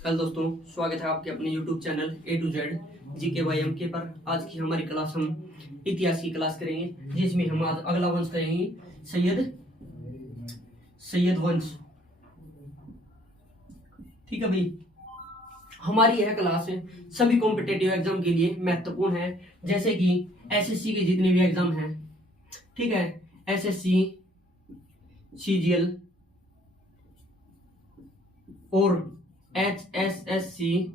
कल दोस्तों स्वागत है आपके अपने YouTube channel A to Z GK by MK पर। आज की हमारी क्लास हम इतिहास की क्लास करेंगे, जिसमें हम आज अगला वंश करेंगे सैयद वंश। ठीक है भाई, हमारी यह क्लास सभी कॉम्पिटेटिव एग्जाम के लिए महत्वपूर्ण है, जैसे कि एसएससी के जितने भी एग्जाम हैं, ठीक है, एसएससी, सीजीएल और HSSC,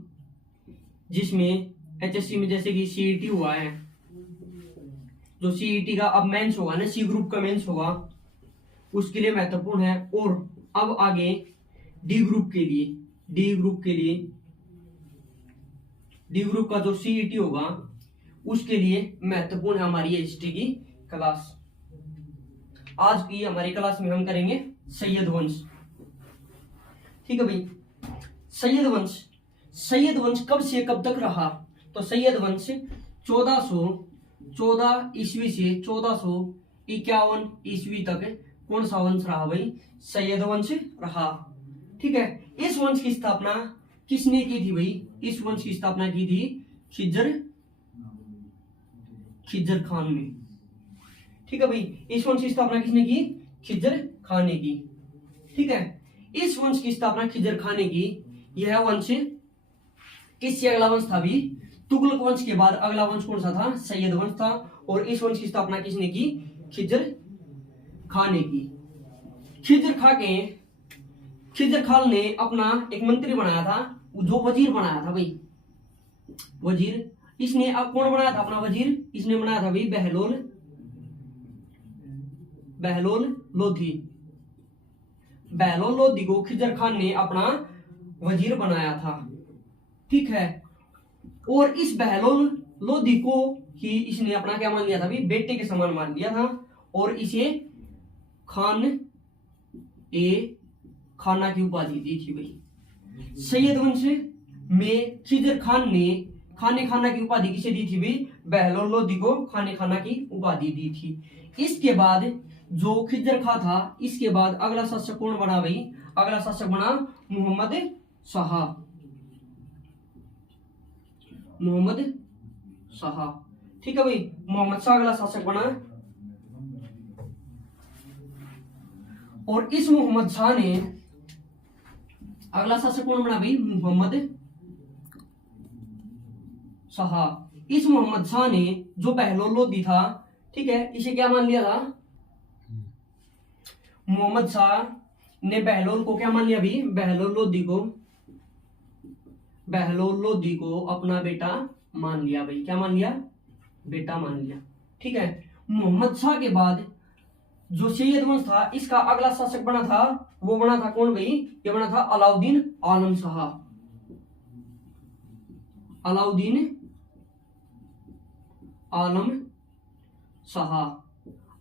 जिसमें HSC में जैसे कि CET हुआ है, जो CET का अब मेंस होगा ना, सी ग्रुप का मेंस होगा, उसके लिए महत्वपूर्ण है। और अब आगे डी ग्रुप का जो CET होगा उसके लिए महत्वपूर्ण है हमारी ये हिस्ट्री की क्लास। आज की हमारी क्लास में हम करेंगे सैयद वंश। ठीक है भाई, सैयद वंश कब से कब तक रहा? तो सैयद वंश 1414 ईस्वी से 1451 ईस्वी तक कौन सा वंश रहा भाई? सैयद वंश रहा। ठीक है, इस वंश की स्थापना किसने की थी भाई? इस वंश की स्थापना की थी खिज्जर खान ने। ठीक है भाई, इस वंश की स्थापना किसने की? खिज्जर खान ने की। ठीक है, इस वंश की स्थापना खिज्जर खान ने की। यह वंश किससे अगला वंश था भी? तुगलक वंश के बाद अगला वंश कौन सा था? सैयद वंश था। और इस वंश की स्थापना किसने की? खिज्जर खान ने की। खिज्जर खान ने अपना एक मंत्री बनाया था, जो वजीर बनाया था भाई, वजीर। इसने अब कौन बनाया था अपना वजीर? इसने बनाया था भाई बहलोल लोधी को खिज्जर खान ने अपना वजीर बनाया था। ठीक है, और इस बहलोल लोधी को ही इसने अपना क्या मान लिया था भाई? बेटे के समान मान लिया था, और इसे खाना की उपाधि दी थी भाई। सैयद वंश में खिज्जर खान ने खाना की उपाधि किसे दी थी भाई? बहलोल लोधी को खाना की उपाधि दी थी। इसके बाद जो खिज्जर खां था, इसके बाद अगला शासक कौन बना भाई? अगला शासक बना मोहम्मद शाह। ठीक है भाई, मोहम्मद शाह अगला शासक बना। और इस मोहम्मद शाह ने अगला शासक कौन बना भाई? मोहम्मद शाह। इस मोहम्मद शाह ने जो बहलोल लोधी था, ठीक है, इसे क्या मान लिया था? मोहम्मद शाह ने बहलोल को क्या मान लिया भाई? बहलोल लोधी को अपना बेटा मान लिया भाई। क्या मान लिया? बेटा मान लिया। ठीक है, मोहम्मद शाह के बाद जो सैयद वंश था, इसका अगला शासक बना था, वो बना था कौन भाई? ये बना था अलाउद्दीन आलम शाह।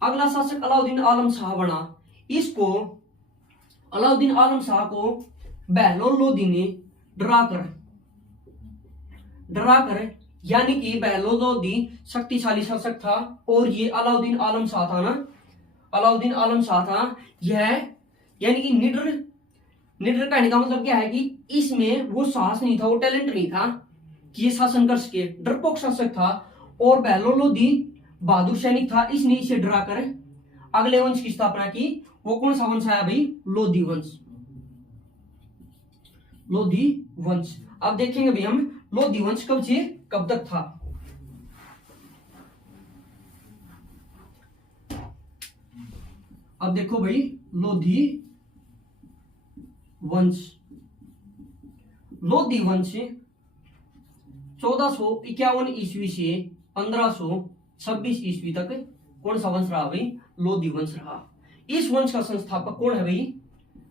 अगला शासक अलाउद्दीन आलम शाह बना। अलाउद्दीन आलम शाह को बहलोल लोधी ने डराकर, यानी कि बहलोल लोधी शक्तिशाली शासक था, और ये अलाउद्दीन आलम शाह था, यह यानी कि निडर कहने का मतलब क्या है कि इसमें वो साहस नहीं था, वो टैलेंट नहीं था कि ये शासन कर सके। डरपोक शासक था, और बहलोल लोधी बहादुर सैनिक था। इसने इसे डराकर अगले वंश की स्थापना की। वो कौन सा वंश आया भाई? लोधी वंश। अब देखेंगे भाई हम लोधी वंश कब से कब तक था। अब देखो भाई, लोधी वंश 1451 ईस्वी से 1526 ईस्वी तक कौन सा वंश रहा भाई? लोधी वंश रहा। इस वंश का संस्थापक कौन है भाई?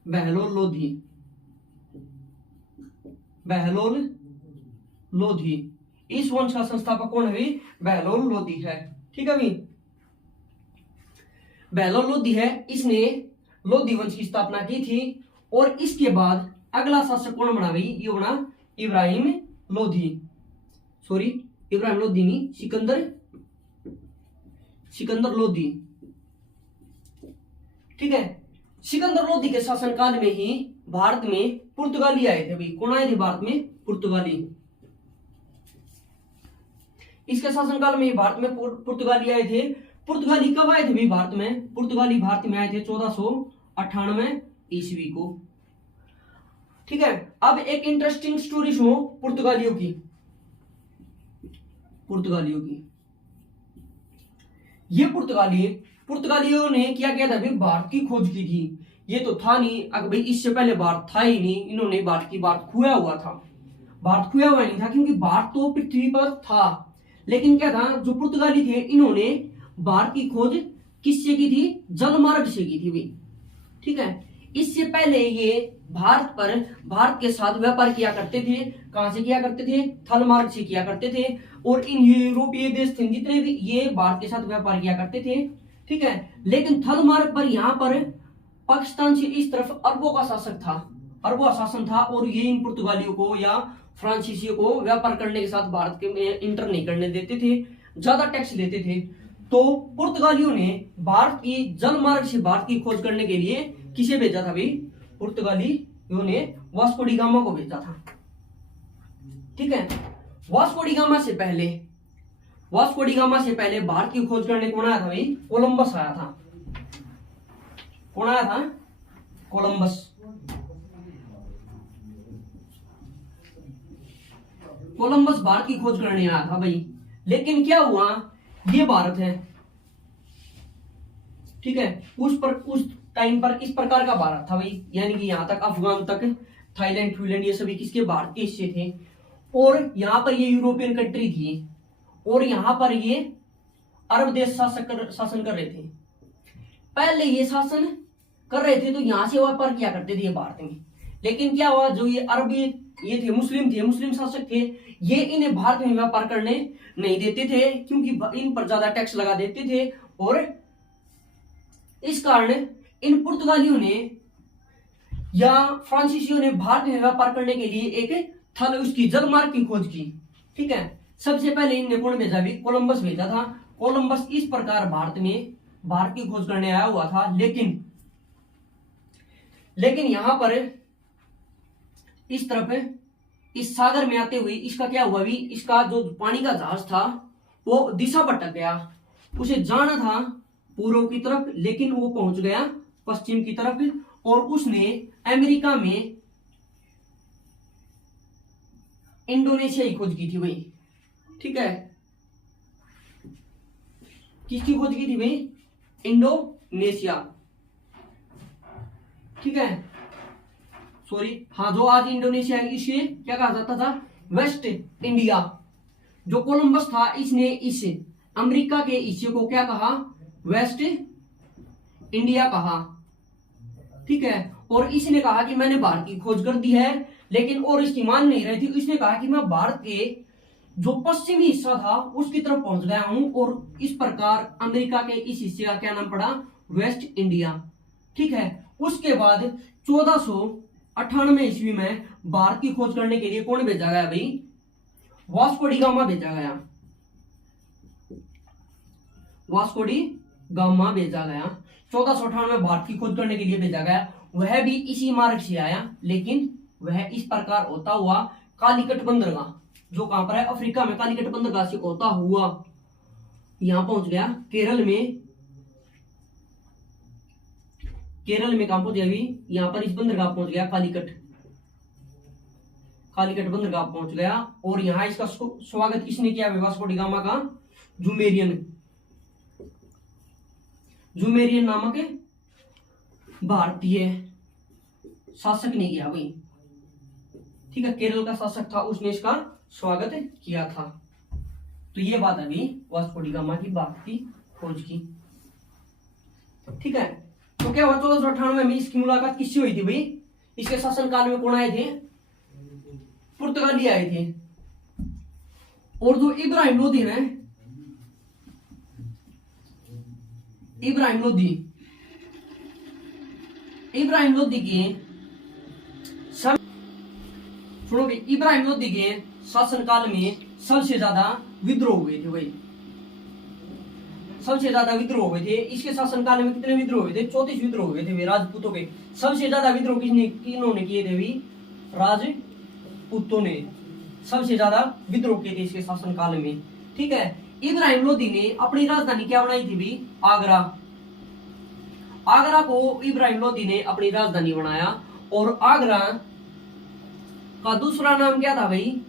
बहलोल लोधी। इस वंश का संस्थापक कौन है भाई? बहलोल लोधी है। ठीक है भाई, बहलोल लोधी है, इसने लोधी वंश की स्थापना की थी। और इसके बाद अगला शासक कौन बना भाई? ये बना इब्राहिम लोधी नहीं, सिकंदर लोधी। ठीक है, सिकंदर लोधी के शासनकाल में ही भारत में पुर्तगाली आए थे भाई। कौन आए थे भारत में? पुर्तगाली। इसके शासनकाल में भारत में पुर्तगाली आए थे। पुर्तगाली कब आए थे भाई भारत में? पुर्तगाली भारत में आए थे 1498 ईस्वी को। ठीक है, अब एक इंटरेस्टिंग स्टोरी सुनो पुर्तगालियों की। पुर्तगालियों की ये पुर्तगालियों ने क्या किया था भाई? भारत की खोज की थी। ये तो था नहीं, अगर भाई इससे पहले भारत था ही नहीं, इन्होंने भारत की बात खोया हुआ था। भारत खोया हुआ नहीं था क्योंकि भारत तो पृथ्वी पर था, लेकिन क्या था, जो पुर्तगाली थे इन्होंने भारत की खोज किससे की थी? जलमार्ग से की थी भाई। ठीक है, इससे पहले ये भारत के साथ व्यापार किया करते थे। कहां से किया करते थे? थल मार्ग से किया करते थे। और इन यूरोपीय देश थे जितने भी, ये भारत के साथ व्यापार किया करते थे। ठीक है, लेकिन थल मार्ग पर यहाँ पर पाकिस्तान से इस तरफ अरबों का शासक था, अरबों का शासन था, और ये इन पुर्तगालियों को या फ्रांसीसियों को व्यापार करने के साथ भारत के में इंटर नहीं करने देते थे, ज्यादा टैक्स लेते थे। तो पुर्तगालियों ने भारत की जल मार्ग से भारत की खोज करने के लिए किसे भेजा था भाई? पुर्तगालियों ने वास्को डी गामा को भेजा था। ठीक है, वास्को डी गामा से पहले भारत की खोज करने कौन आया था भाई? कोलंबस आया था। कौन आया था? कोलंबस। कोलंबस भारत की खोज करने आया था भाई। लेकिन क्या हुआ, ये भारत है, ठीक है, उस टाइम पर इस प्रकार का भारत था भाई, यानी कि यहां तक अफगान तक, थाईलैंड फ्यूलैंड ये सभी किसके? भारत के हिस्से थे। और यहां पर ये यूरोपियन कंट्री थी, और यहां पर ये अरब देश शासन कर रहे थे। पहले ये शासन कर रहे थे तो यहां से व्यापार किया करते थे भारत में। लेकिन क्या हुआ, जो ये अरब ये थे, मुस्लिम शासक थे, ये इन्हें भारत में व्यापार करने नहीं देते थे, क्योंकि इन पर ज्यादा टैक्स लगा देते थे। और इस कारण इन पुर्तगालियों ने या फ्रांसीसियों ने भारत में व्यापार करने के लिए एक थल उसकी जलमार्ग की खोज की। ठीक है, सबसे पहले इनने कौन भेजा भी? कोलंबस भेजा था। कोलंबस इस प्रकार भारत की खोज करने आया हुआ था। लेकिन यहां पर इस तरफ इस सागर में आते हुए इसका क्या हुआ भी? इसका जो पानी का जहाज था वो दिशा भटक गया। उसे जाना था पूर्व की तरफ, लेकिन वो पहुंच गया पश्चिम की तरफ, और उसने अमेरिका में इंडोनेशिया की खोज की थी भाई। ठीक है, किसकी खोज की थी भाई? इंडोनेशिया। ठीक है, सॉरी, हाँ, जो आज इंडोनेशिया है इसे क्या कहा जाता था? Waste India. जो कोलंबस था इसने इस अमेरिका के हिस्से को क्या कहा? वेस्ट इंडिया कहा। ठीक है, और इसने कहा कि मैंने भारत की खोज कर दी है, लेकिन और इसकी मान नहीं रही थी। इसने कहा कि मैं भारत के जो पश्चिमी हिस्सा था उसकी तरफ पहुंच गया हूं, और इस प्रकार अमेरिका के इस हिस्से का क्या नाम पड़ा? Waste India. ठीक है, उसके बाद 1498 ईस्वी में भारत की खोज करने के लिए कौन भेजा गया भाई? वास्को डी गामा भेजा गया। वास्को डी गामा भेजा गया 1498 में भारत की खोज करने के लिए भेजा गया। वह भी इसी मार्ग से आया, लेकिन वह इस प्रकार होता हुआ कालीकट बंदरगाह, जो कहां पर है? अफ्रीका में। कालीकट बंदरगाह से होता हुआ यहां पहुंच गया केरल में। कहां पहुंच गया अभी? यहां पर इस बंदरगाह पहुंच गया, कालीकट बंदरगाह पहुंच गया। और यहां इसका स्वागत किसने किया? वास्को डी गामा का जुमेरियन नामक भारतीय शासक ने किया भाई। ठीक है, केरल का शासक था, उसने इसका स्वागत किया था। तो ये बात अभी वास्को डी गामा की बात की खोज की। ठीक है, तो क्या हुआ 1498 में इसकी मुलाकात किससे हुई थी भाई? इसके शासन काल में कौन आए थे? पुर्तगाली आए थे। और जो इब्राहिम लोदी है, इब्राहिम लोदी के सुनो भाई, इब्राहिम लोदी के शासन काल में सबसे ज्यादा विद्रोह हुए थे भाई। सबसे ज्यादा विद्रोह हुए थे। इसके शासनकाल में कितने विद्रोह हुए थे? 34 विद्रोह हुए थे वे राजपूतों के। सबसे ज्यादा विद्रोह किन्होंने किए थे? भी राजपूतों ने सबसे ज्यादा विद्रोह किए थे इसके शासनकाल में। ठीक है, इब्राहिम लोदी ने अपनी राजधानी क्या बनाई थी? भी आगरा। आगरा को इब्राहिम लोदी ने अपनी राजधानी बनाया। और आगरा का दूसरा नाम क्या था भाई?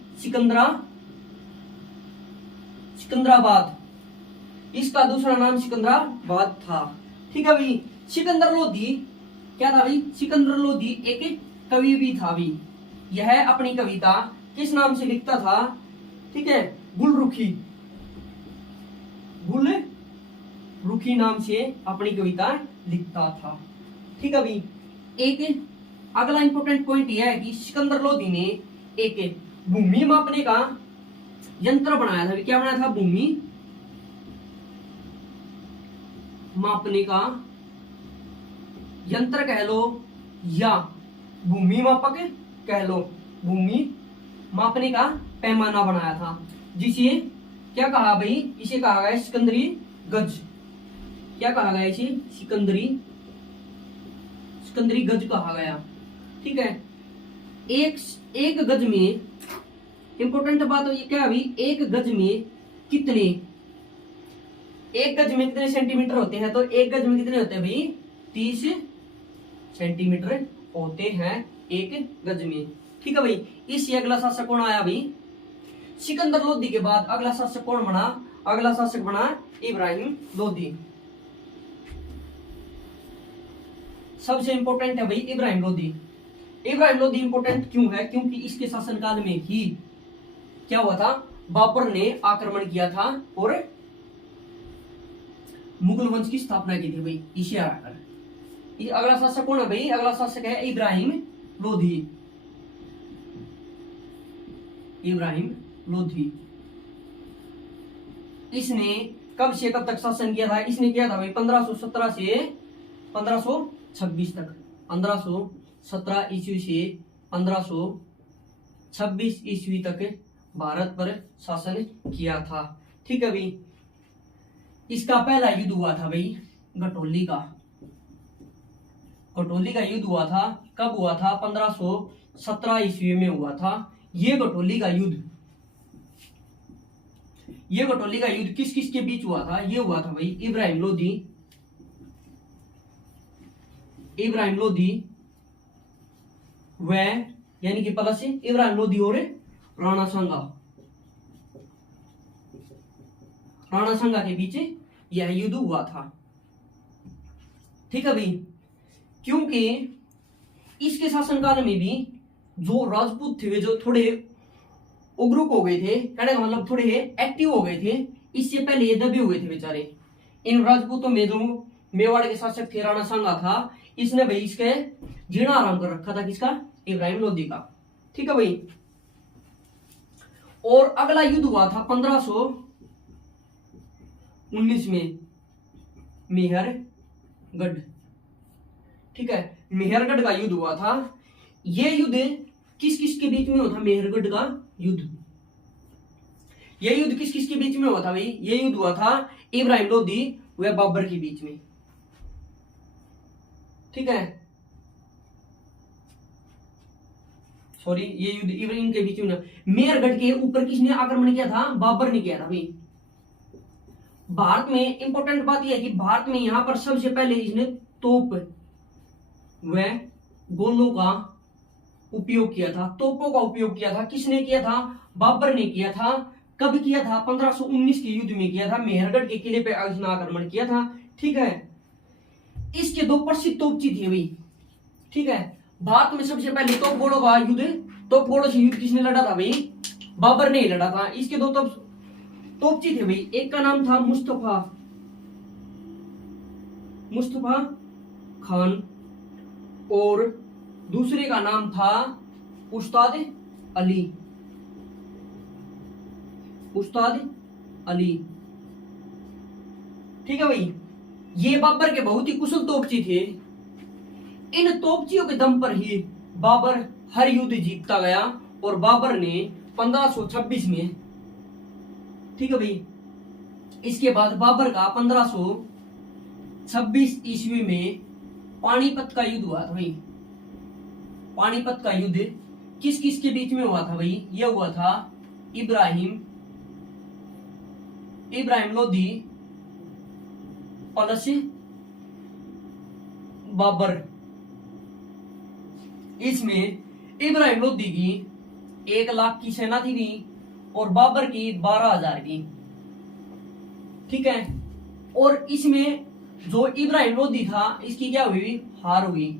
सिकंदराबाद। इसका दूसरा नाम सिकंदराबाद था। ठीक है भाई। सिकंदर लोदी क्या था भाई? सिकंदर लोदी एक कवि भी था भी। यह अपनी कविता किस नाम से लिखता था? ठीक है, गुलरुखी नाम से अपनी कविता लिखता था। ठीक है भाई। एक अगला इंपॉर्टेंट पॉइंट यह है कि सिकंदर लोदी ने एक भूमि मापने का यंत्र बनाया था। क्या बनाया था? भूमि मापने का यंत्र कह लो या भूमि मापक कह लो। भूमि मापने का पैमाना बनाया था, जिसे क्या कहा भाई? इसे कहा गया सिकंदरी गज। क्या कहा गया इसे? सिकंदरी गज कहा गया। ठीक है। एक गज में इंपॉर्टेंट बात ये क्या है भाई? एक गज में कितने सेंटीमीटर होते हैं? तो एक गज में कितने होते हैं भाई? 30 सेंटीमीटर होते हैं एक गज में। ठीक है भाई। इससे अगला शासक कौन आया भाई? सिकंदर लोदी के बाद अगला शासक कौन बना? अगला शासक बना इब्राहिम लोदी। सबसे इंपॉर्टेंट है भाई इब्राहिम लोदी। इब्राहिम लोदी इंपॉर्टेंट क्यों है? क्योंकि इसके शासनकाल में ही क्या हुआ था? बाबर ने आक्रमण किया था और मुगल वंश की स्थापना की थी भाई इसे हराकर। अगला शासक कौन है भाई? अगला शासक है इब्राहिम लोधी। इसने कब से कब तक शासन किया था? इसने किया था भाई 1517 से 1526 तक। 1517 ईस्वी से 1526 ईस्वी तक भारत पर शासन किया था। ठीक है भाई। इसका पहला युद्ध हुआ था भाई गटोली का। गटोली का युद्ध हुआ था। कब हुआ था? 1517 ईस्वी में हुआ था ये गटोली का युद्ध। ये गटोली का युद्ध किस किस के बीच हुआ था? ये हुआ था भाई इब्राहिम लोधी व यानी कि प्लस इब्राहिम लोधी और राणा सांगा के बीच यह युद्ध हुआ था। ठीक है भाई। क्योंकि इसके शासनकाल में भी जो राजपूत थे वे जो थोड़े उग्रुक हो गए थे, कहने का मतलब थोड़े एक्टिव हो गए थे। इससे पहले ये दबे हुए थे बेचारे। इन राजपूतों में जो मेवाड़ के शासक थे राणा सांगा था, इसने भाई इसके जीना आराम कर रखा था। किसका? इब्राहिम लोधी का। ठीक है भाई। और अगला युद्ध हुआ था 1519 में मेहरगढ़। ठीक है, मेहरगढ़ का युद्ध हुआ था। यह युद्ध किस किस के बीच में हुआ था? मेहरगढ़ का युद्ध। यह युद्ध किस किस के बीच में हुआ था भाई? यह युद्ध हुआ था इब्राहिम लोधी व बाबर के बीच में। ठीक है, सॉरी, ये युद्ध इब्राहिम के बीच में। मेहरगढ़ के ऊपर किसने आक्रमण किया था? बाबर ने किया था भाई। भारत में इंपॉर्टेंट बात यह है कि भारत में यहां पर सबसे पहले इसने तोप व गोलों का उपयोग किया था। तोपों का उपयोग किया था। किसने किया था? बाबर ने किया था। कब किया था? 1519 के युद्ध में किया था। मेहरगढ़ के किले पे इसने आक्रमण किया था। ठीक है। इसके दो प्रसिद्ध तोपची थे भाई। ठीक है, भारत में सबसे पहले तोपगोड़ों का युद्ध, तोपगोड़ों से युद्ध किसने लड़ा था भाई? बाबर ने लड़ा था। इसके दो तोपची थे भाई। एक का नाम था मुस्तफा खान और दूसरे का नाम था उस्ताद अली। ठीक है भाई। ये बाबर के बहुत ही कुशल तोपची थे। इन तोपचियों के दम पर ही बाबर हर युद्ध जीतता गया और बाबर ने 1526 में, ठीक है भाई, इसके बाद बाबर का 1526 ईस्वी में पानीपत का युद्ध हुआ था भाई। पानीपत का युद्ध किस किस के बीच में हुआ था भाई? यह हुआ था इब्राहिम लोधी प्लस बाबर। इसमें इब्राहिम लोधी की 1 लाख की सेना थी भी और बाबर की 12,000 की। ठीक है, और इसमें जो इब्राहिम लोधी था इसकी क्या हुई? हार हुई।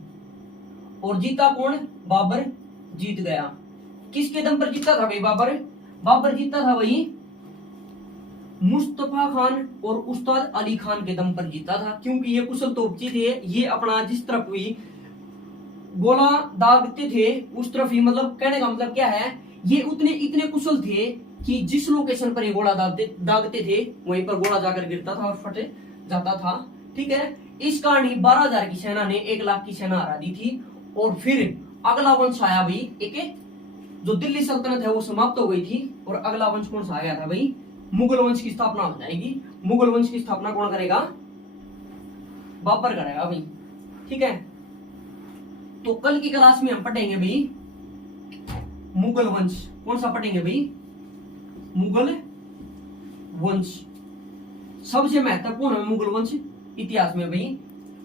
और जीता कौन? बाबर जीत गया। किसके दम पर जीता था भाई बाबर? बाबर जीता था भाई मुस्तफा खान और उस्ताद अली खान के दम पर जीता था, क्योंकि ये कुशल तोपची थे। ये अपना जिस तरफ भी गोला दागते थे उस तरफ ही, मतलब कहने का मतलब क्या है, ये इतने कुशल थे कि जिस लोकेशन पर ये गोला दागते थे वहीं पर गोला जाकर गिरता था और फट जाता था। ठीक है, इस कारण ही 12,000 की सेना ने 1 लाख की सेना हरा दी थी। और फिर अगला वंश आया भाई, एक जो दिल्ली सल्तनत है वो समाप्त हो गई थी, और अगला वंश कौन सा आ गया था भाई? मुगल वंश की स्थापना हो जाएगी। मुगल वंश की स्थापना कौन करेगा? बाबर करेगा भाई। ठीक है, तो कल की क्लास में हम पढ़ेंगे भाई मुगल वंश। कौन सा पढ़ेंगे भाई? मुगल वंश। सबसे महत्वपूर्ण है मुगल वंश इतिहास में भाई,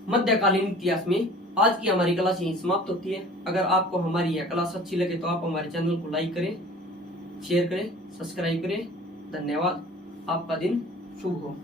मध्यकालीन इतिहास में। आज की हमारी क्लास यहीं समाप्त होती है। अगर आपको हमारी यह क्लास अच्छी लगे तो आप हमारे चैनल को लाइक करें, शेयर करें, सब्सक्राइब करें। धन्यवाद। आपका दिन शुभ हो।